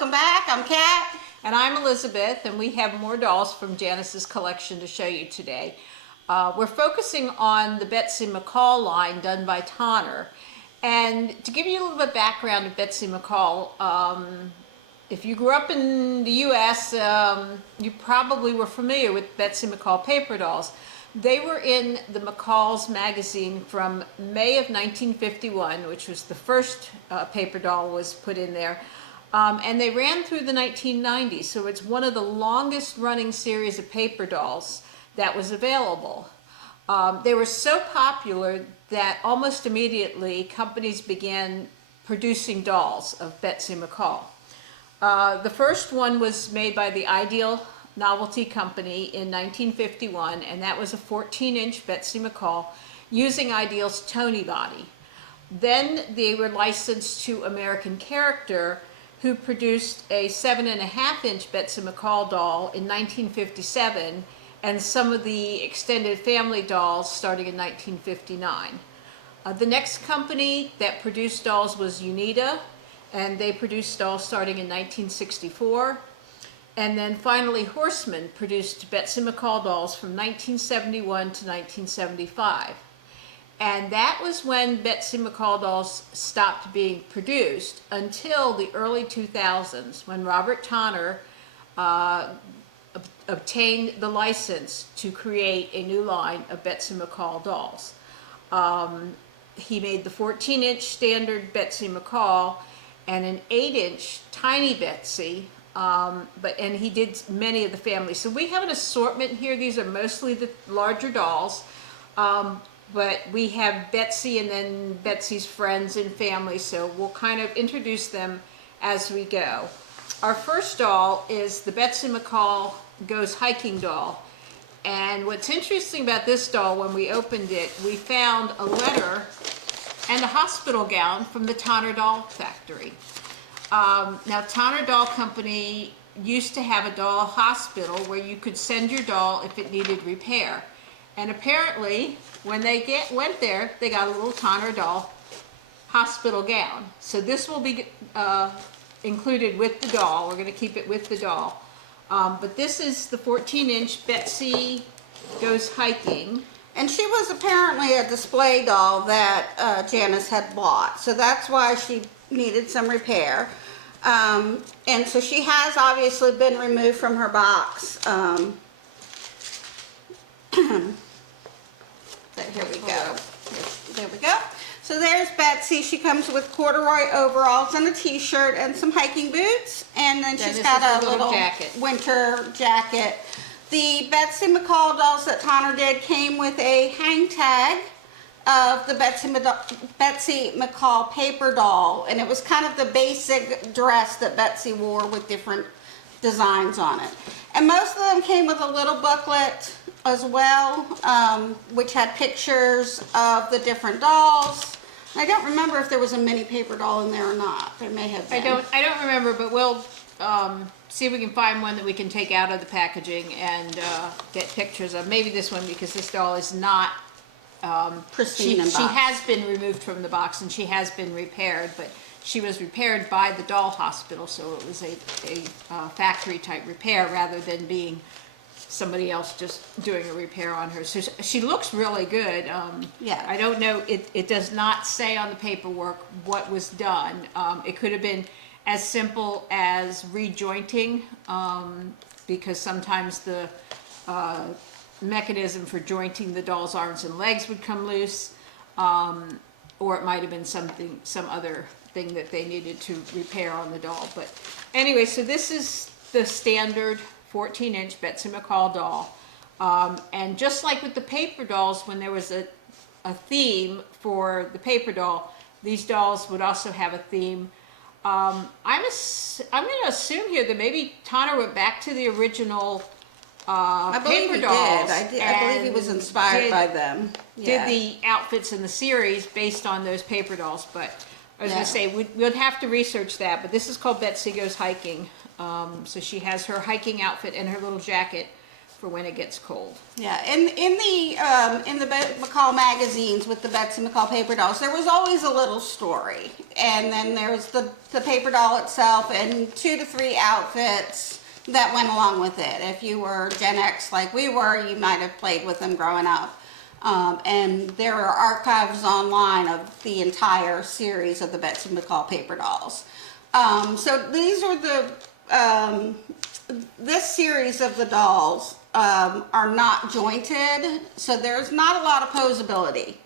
welcome back. I'm Kat. And I'm Elizabeth, and we have more dolls from Janice's collection to show you today. We're focusing on the Betsy McCall line done by Tonner. And to give you a little bit of background of Betsy McCall, if you grew up in the US, you probably were familiar with Betsy McCall paper dolls. They were in the McCall's magazine from May of 1951, which was the first paper doll was put in there. And they ran through the 1990s, so it's one of the longest running series of paper dolls that was available. They were so popular that almost immediately companies began producing dolls of Betsy McCall. The first one was made by the Ideal Novelty Company in 1951, and that was a 14-inch Betsy McCall using Ideal's Tony body. Then they were licensed to American Character, who produced a 7.5-inch Betsy McCall doll in 1957, and some of the extended family dolls starting in 1959. The next company that produced dolls was Unita, and they produced dolls starting in 1964. And then finally Horseman produced Betsy McCall dolls from 1971 to 1975. And that was when Betsy McCall dolls stopped being produced until the early 2000s, when Robert Tonner obtained the license to create a new line of Betsy McCall dolls. He made the 14-inch standard Betsy McCall and an 8-inch tiny Betsy, and he did many of the families. So we have an assortment here. These are mostly the larger dolls. But we have Betsy and then Betsy's friends and family, so we'll kind of introduce them as we go. Our first doll is the Betsy McCall Goes Hiking doll. And what's interesting about this doll, when we opened it, we found a letter and a hospital gown from the Tonner Doll Factory. Now, Tonner Doll Company used to have a doll hospital where you could send your doll if it needed repair. And apparently, when they went there, they got a little Tonner doll hospital gown. So this will be included with the doll. We're going to keep it with the doll. But this is the 14-inch Betsy Goes Hiking. And she was apparently a display doll that Janice had bought. So that's why she needed some repair. And so she has obviously been removed from her box. Here we go. There we go. So there's Betsy. She comes with corduroy overalls and a t-shirt and some hiking boots. And then she's got a little jacket. Winter jacket. The Betsy McCall dolls that Tonner did came with a hang tag of the Betsy McCall paper doll. And it was kind of the basic dress that Betsy wore with different designs on it. And most of them came with a little booklet as well, which had pictures of the different dolls. I don't remember if there was a mini paper doll in there or not. There may have been. I don't remember, but we'll see if we can find one that we can take out of the packaging and get pictures of. Maybe this one, because this doll is not pristine. She has been removed from the box and she has been repaired, but she was repaired by the doll hospital, so it was a factory type repair rather than being somebody else just doing a repair on her. So she looks really good. Yeah. I don't know, it does not say on the paperwork what was done. It could have been as simple as rejointing, because sometimes the mechanism for jointing the doll's arms and legs would come loose, or it might have been some other thing that they needed to repair on the doll. But anyway, so this is the standard 14-inch Betsy McCall doll. And just like with the paper dolls, when there was a theme for the paper doll, these dolls would also have a theme. I'm going to assume here that maybe Tonner went back to the original paper dolls. I believe he was inspired by them. Yeah. Did the outfits in the series based on those paper dolls, but I was going to say, we'd have to research that, but this is called Betsy Goes Hiking. So she has her hiking outfit and her little jacket for when it gets cold. Yeah, in the McCall magazines with the Betsy McCall paper dolls, there was always a little story, and then there was the paper doll itself and 2 to 3 outfits that went along with it. If you were Gen X like we were, you might have played with them growing up. And there are archives online of the entire series of the Betsy McCall paper dolls. So these are this series of the dolls are not jointed, so there's not a lot of posability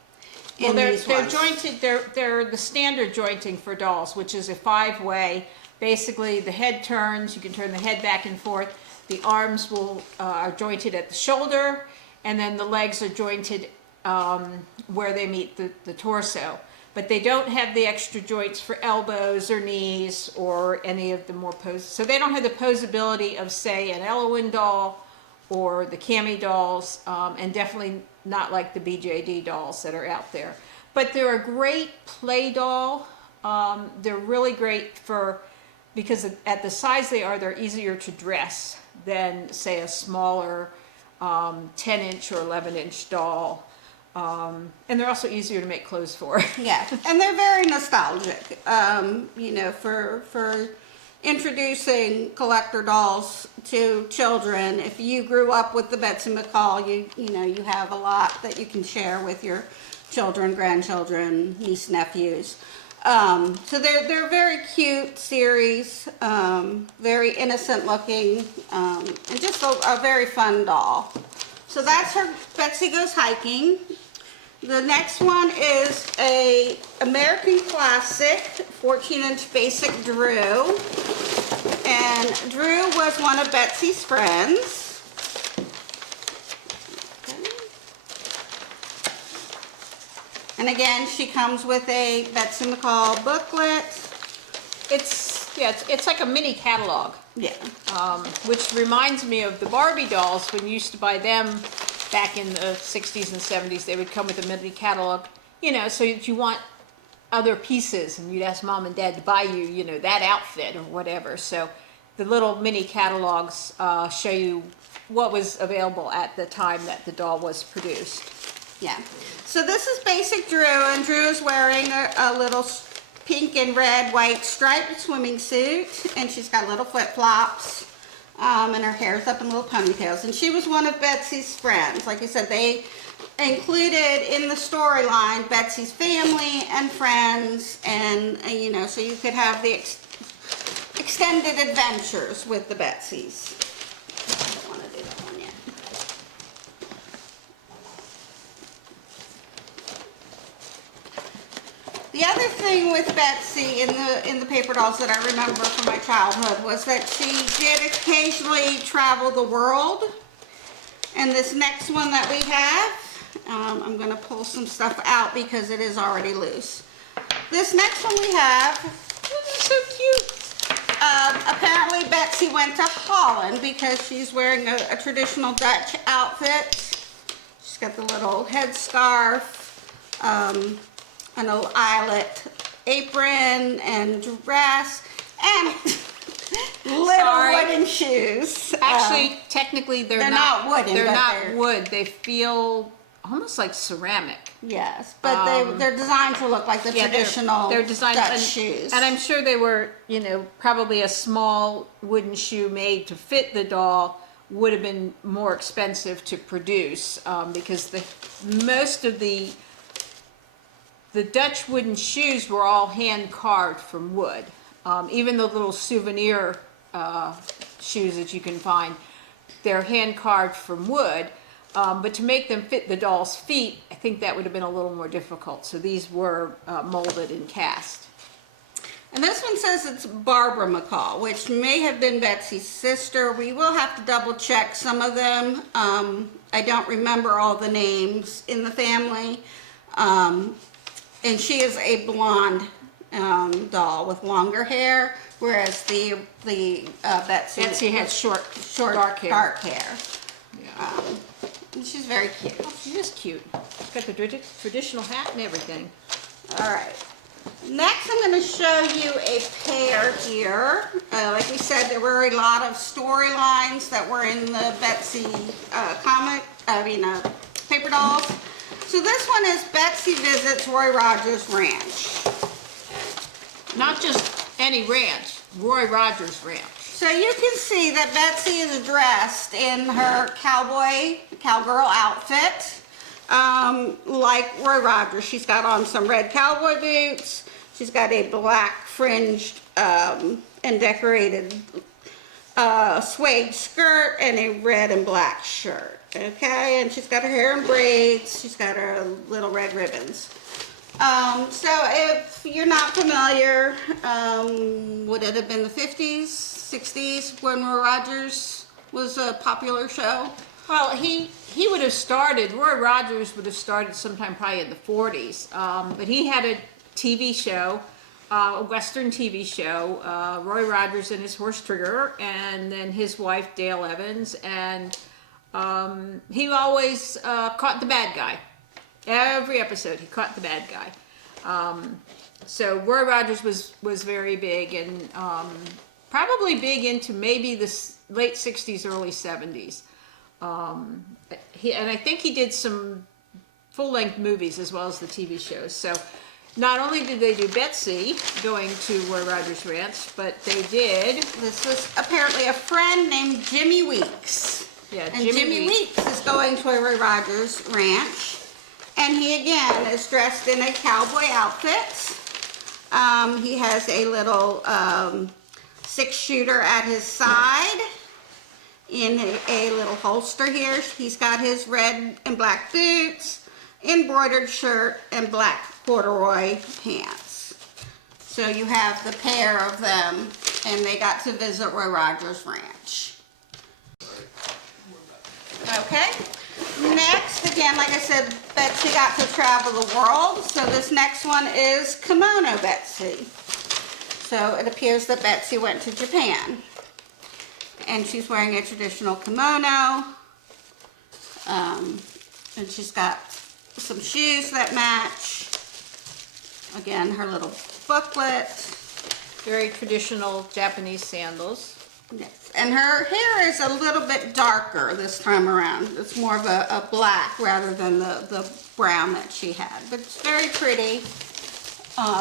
in these they're ones. jointed. They're the standard jointing for dolls, which is a 5-way. Basically, the head turns. You can turn the head back and forth. The arms are jointed at the shoulder, and then the legs are jointed where they meet the torso. But they don't have the extra joints for elbows or knees or any of the more so they don't have the posability of, say, an Elowen doll or the Cami dolls, and definitely not like the BJD dolls that are out there. But they're a great play doll. They're really great because at the size they are, they're easier to dress than, say, a smaller 10-inch or 11-inch doll. And they're also easier to make clothes for. Yeah, and they're very nostalgic, you know, for introducing collector dolls to children. If you grew up with the Betsy McCall, you know, you have a lot that you can share with your children, grandchildren, niece, nephews. So they're a very cute series, very innocent looking, and just a very fun doll. So that's her Betsy Goes Hiking. The next one is a American Classic 14-inch basic Drew. And Drew was one of Betsy's friends. Okay. And again, she comes with a Betsy McCall booklet. It's like a mini catalog. Yeah. Which reminds me of the Barbie dolls. When you used to buy them back in the 60s and 70s, they would come with a mini catalog, you know, so if you want other pieces and you'd ask Mom and Dad to buy you, you know, that outfit or whatever. So the little mini catalogs show you what was available at the time that the doll was produced. Yeah. So this is basic Drew, and Drew is wearing a little pink and red, white striped swimming suit, and she's got little flip-flops, and her hair's up in little ponytails. And she was one of Betsy's friends. Like I said, they included in the storyline Betsy's family and friends, and you know, so you could have the extended adventures with the Betsys. I don't want to do that one yet. The other thing with Betsy in the paper dolls that I remember from my childhood was that she did occasionally travel the world. And this next one that we have, I'm going to pull some stuff out because it is already loose. This next one we have, this is so cute. Apparently Betsy went to Holland because she's wearing a traditional Dutch outfit. She's got the little headscarf, an little eyelet apron and dress, and little wooden shoes. Actually, technically, they're not wooden. They're not wood. They feel almost like ceramic. Yes, but they're designed to look like the traditional Dutch shoes. And I'm sure they were, you know, probably a small wooden shoe made to fit the doll would have been more expensive to produce, because most of the Dutch wooden shoes were all hand carved from wood. Even the little souvenir shoes that you can find, they're hand carved from wood. But to make them fit the doll's feet, I think that would have been a little more difficult. So these were molded and cast. And this one says it's Barbara McCall, which may have been Betsy's sister. We will have to double check some of them. I don't remember all the names in the family. And she is a blonde doll with longer hair, whereas the Betsy has short dark hair. Yeah. And she's very cute. She's just cute. She's got the traditional hat and everything. All right. Next, I'm going to show you a pair here. Like we said, there were a lot of storylines that were in the Betsy paper dolls. So this one is Betsy Visits Roy Rogers Ranch. Not just any ranch, Roy Rogers Ranch. So you can see that Betsy is dressed in her cowgirl outfit, like Roy Rogers. She's got on some red cowboy boots. She's got a black fringed and decorated suede skirt and a red and black shirt. Okay, and she's got her hair in braids. She's got her little red ribbons. So if you're not familiar, would it have been the 50s, 60s when Roy Rogers was a popular show? Well, he would have started, Roy Rogers would have started sometime probably in the 40s, but he had a TV show, a Western TV show, Roy Rogers and his horse Trigger, and then his wife Dale Evans, and he always caught the bad guy. Every episode he caught the bad guy. So Roy Rogers was very big, and probably big into maybe the late 60s, early 70s. And I think he did some full-length movies as well as the TV shows. So not only did they do Betsy going to Roy Rogers Ranch, but they did... This was apparently a friend named Jimmy Weeks. Yeah, and Jimmy Weeks is going to Roy Rogers Ranch. And he, again, is dressed in a cowboy outfit. He has a little 6-shooter at his side in a little holster here. He's got his red and black boots, embroidered shirt, and black corduroy pants. So you have the pair of them, and they got to visit Roy Rogers Ranch. Okay. Next, again, like I said, Betsy got to travel the world. So this next one is Kimono Betsy. So it appears that Betsy went to Japan. And she's wearing a traditional kimono. And she's got some shoes that match. Again, her little booklet. Very traditional Japanese sandals. Yes, and her hair is a little bit darker this time around. It's more of a black rather than the brown that she had. But it's very pretty,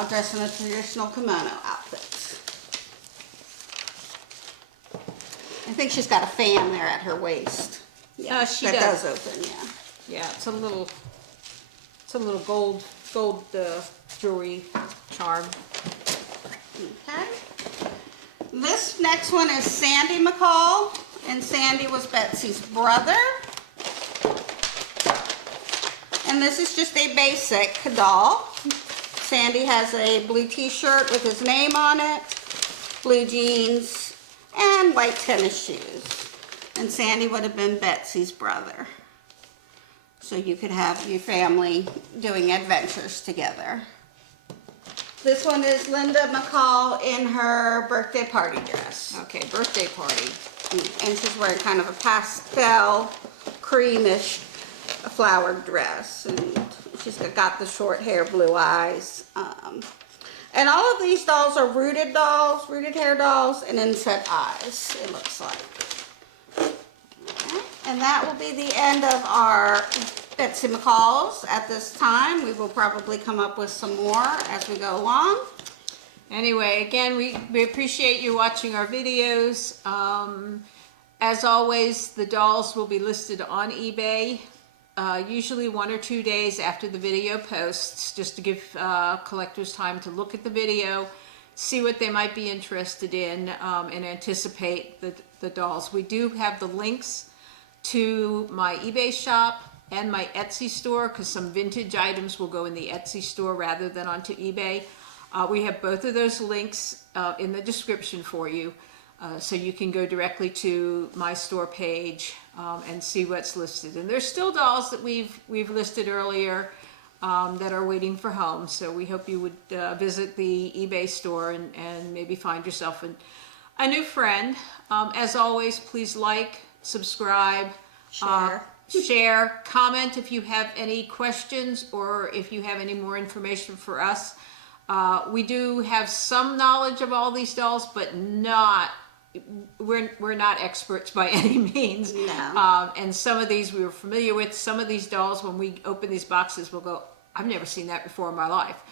dressed in a traditional kimono outfit. I think she's got a fan there at her waist. Yeah, she that does. does open, yeah. Yeah, it's a little gold jewelry charm. Okay. This next one is Sandy McCall, and Sandy was Betsy's brother. And this is just a basic doll. Sandy has a blue t-shirt with his name on it, blue jeans, and white tennis shoes. And Sandy would have been Betsy's brother. So you could have your family doing adventures together. This one is Linda McCall in her birthday party dress. Okay, birthday party. And she's wearing kind of a pastel, creamish flowered dress. And she's got the short hair, blue eyes. And all of these dolls are rooted hair dolls, and inset eyes, it looks like. Okay. And that will be the end of our Betsy McCalls at this time. We will probably come up with some more as we go along. Anyway, again, we appreciate you watching our videos. As always, the dolls will be listed on eBay, usually 1 or 2 days after the video posts, just to give collectors time to look at the video, see what they might be interested in, and anticipate the dolls. We do have the links to my eBay shop and my Etsy store, because some vintage items will go in the Etsy store rather than onto eBay. We have both of those links in the description for you, so you can go directly to my store page and see what's listed. And there's still dolls that we've listed earlier that are waiting for home, so we hope you would visit the eBay store and maybe find yourself a new friend. As always, please like, subscribe, share, comment if you have any questions or if you have any more information for us. We do have some knowledge of all these dolls, but we're not experts by any means. No. And some of these we were familiar with. Some of these dolls, when we open these boxes, we'll go, I've never seen that before in my life.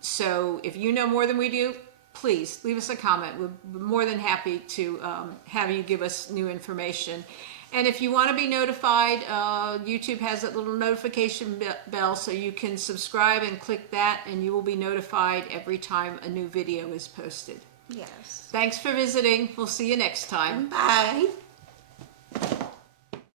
So if you know more than we do, please leave us a comment. We're more than happy to have you give us new information. And if you want to be notified, YouTube has that little notification bell, so you can subscribe and click that, and you will be notified every time a new video is posted. Yes. Thanks for visiting. We'll see you next time. Bye.